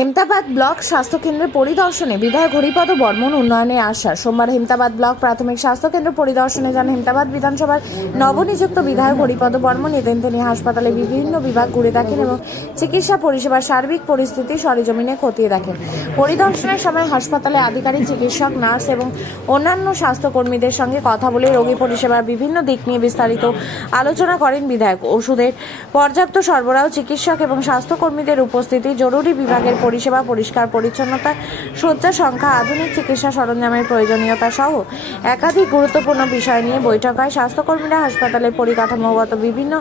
Hemtabad block স্বাস্থ্যকেন্দ্র পরিদর্শনে বিধায়ক হরিপদ বর্মন উন্নয়নের আশ্বাস। সোমবার হেমতাবাদ ব্লক প্রাথমিক স্বাস্থ্যকেন্দ্র পরিদর্শনে যান হেমতাবাদ বিধানসভার নবনিযুক্ত বিধায়ক হরিপদ বর্মন। এদিন তিনি হাসপাতালে বিভিন্ন বিভাগ ঘুরে দেখেন এবং চিকিৎসা পরিষেবার সার্বিক পরিস্থিতি সরেজমিনে খতিয়ে দেখেন। পরিদর্শনের সময় হাসপাতালে আধিকারিক, চিকিৎসক, নার্স এবং অন্যান্য স্বাস্থ্যকর্মীদের সঙ্গে কথা বলে রোগী পরিষেবার বিভিন্ন দিক নিয়ে বিস্তারিত আলোচনা করেন বিধায়ক। ওষুধের পর্যাপ্ত সরবরাহ, চিকিৎসক এবং স্বাস্থ্যকর্মীদের উপস্থিতি, জরুরি বিভাগের পরিষেবা, পরিষ্কার পরিচ্ছন্নতা, শয্যা সংখ্যা, আধুনিক চিকিৎসা সরঞ্জামের প্রয়োজনীয়তা সহ একাধিক গুরুত্বপূর্ণ বিষয় নিয়ে বৈঠক হয়। স্বাস্থ্যকর্মীরা হাসপাতালের পরিকাঠামোগত বিভিন্ন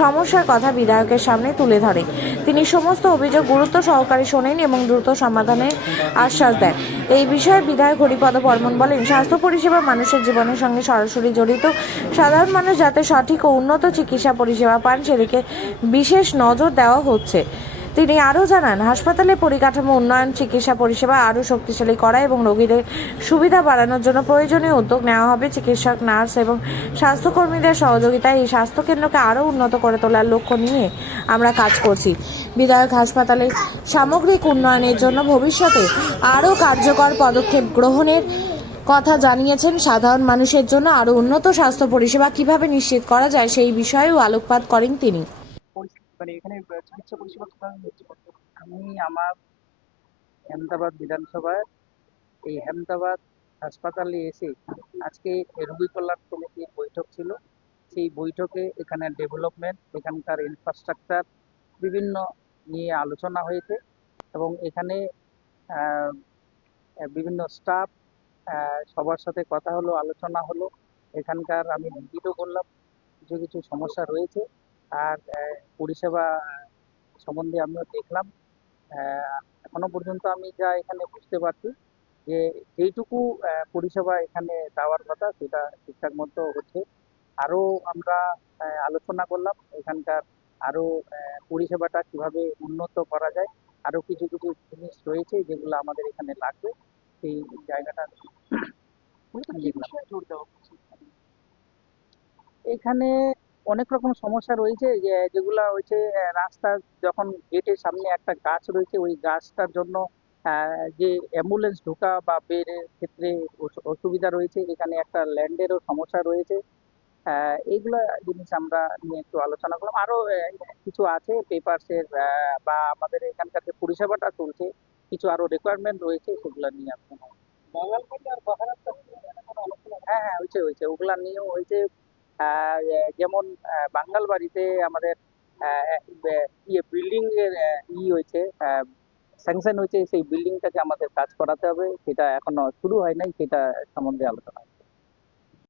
সমস্যার কথা বিধায়কের সামনে তুলে ধরে। তিনি সমস্ত অভিযোগ গুরুত্ব সহকারে শোনেন এবং দ্রুত সমাধানের আশ্বাস দেন। এই বিষয়ে বিধায়ক হরিপদ বর্মন বলেন, স্বাস্থ্য পরিষেবা মানুষের জীবনের সঙ্গে সরাসরি জড়িত। সাধারণ মানুষ যাতে সঠিক ও উন্নত চিকিৎসা পরিষেবা পান সেদিকে বিশেষ নজর দেওয়া হচ্ছে। তিনি আরও জানান, হাসপাতালে পরিকাঠামো উন্নয়ন, চিকিৎসা পরিষেবা আরও শক্তিশালী করা এবং রোগীদের সুবিধা বাড়ানোর জন্য প্রয়োজনীয় উদ্যোগ নেওয়া হবে। চিকিৎসক, নার্স এবং স্বাস্থ্যকর্মীদের সহযোগিতায় এই স্বাস্থ্যকেন্দ্রকে আরও উন্নত করে তোলার লক্ষ্য নিয়ে আমরা কাজ করছি। বিধায়ক হাসপাতালের সামগ্রিক উন্নয়নের জন্য ভবিষ্যতে আরও কার্যকর পদক্ষেপ গ্রহণের কথা জানিয়েছেন। সাধারণ মানুষের জন্য আরও উন্নত স্বাস্থ্য পরিষেবা কিভাবে নিশ্চিত করা যায় সেই বিষয়েও আলোকপাত করেন তিনি। এখানে চিকিৎসা পরিষেবা কিভাবে হচ্ছে? আমি আমার হেমদাবাদ বিধানসভায় এই হেমদাবাদ হাসপাতালে এসে আজকে রোগী কল্যাণ কমিটির বৈঠক ছিল। সেই বৈঠকে এখানে ডেভেলপমেন্ট, এখানকার ইনফ্রাস্ট্রাকচার বিভিন্ন নিয়ে আলোচনা হয়েছে এবং এখানে আহ, বিভিন্ন স্টাফ সবার সাথে কথা হলো, আলোচনা হলো। এখানকার আমি ভিজিটও করলাম, কিছু কিছু সমস্যা রয়েছে আর পরিষেবা সম্বন্ধে আমিও দেখলাম। এখনো পর্যন্ত আমি যা এখানে বুঝতে পারছি যে যেইটুকু পরিষেবা এখানে দেওয়ার কথা সেটা ঠিকঠাক মতো হচ্ছে। আরো আমরা আলোচনা করলাম এখানকার আরো পরিষেবাটা কিভাবে উন্নত করা যায়। আরো কিছু কিছু জিনিস রয়েছে যেগুলো আমাদের এখানে লাগবে, সেই জায়গাটা দেখলাম। এখানে অনেক রকম সমস্যা রয়েছে যেগুলা হচ্ছে রাস্তার যখন গেটের সামনে একটা গাছ রয়েছে, ওই গাছটার জন্য যে অ্যাম্বুলেন্স ঢোকা বা বের ক্ষেত্রে অসুবিধা রয়েছে। এখানে একটা ল্যান্ডেরও সমস্যা রয়েছে। এইগুলা জিনিস আমরা নিয়ে একটু আলোচনা করলাম। আরো কিছু আছে পেপারসের বা আমাদের এখানকার যে পরিষেবাটা চলছে, কিছু আরো রিকোয়ারমেন্ট রয়েছে, সেগুলা নিয়ে আলোচনা হবে। হ্যাঁ হ্যাঁ, হয়েছে হয়েছে, ওগুলা নিয়েও হয়েছে। যেমন বাঙ্গাল বাড়িতে আমাদের বিল্ডিং এর হয়েছে, স্যাংশন হয়েছে। সেই বিল্ডিংটাকে আমাদের কাজ করাতে হবে, সেটা এখনো শুরু হয় নাই, সেটা সম্বন্ধে আলোচনা।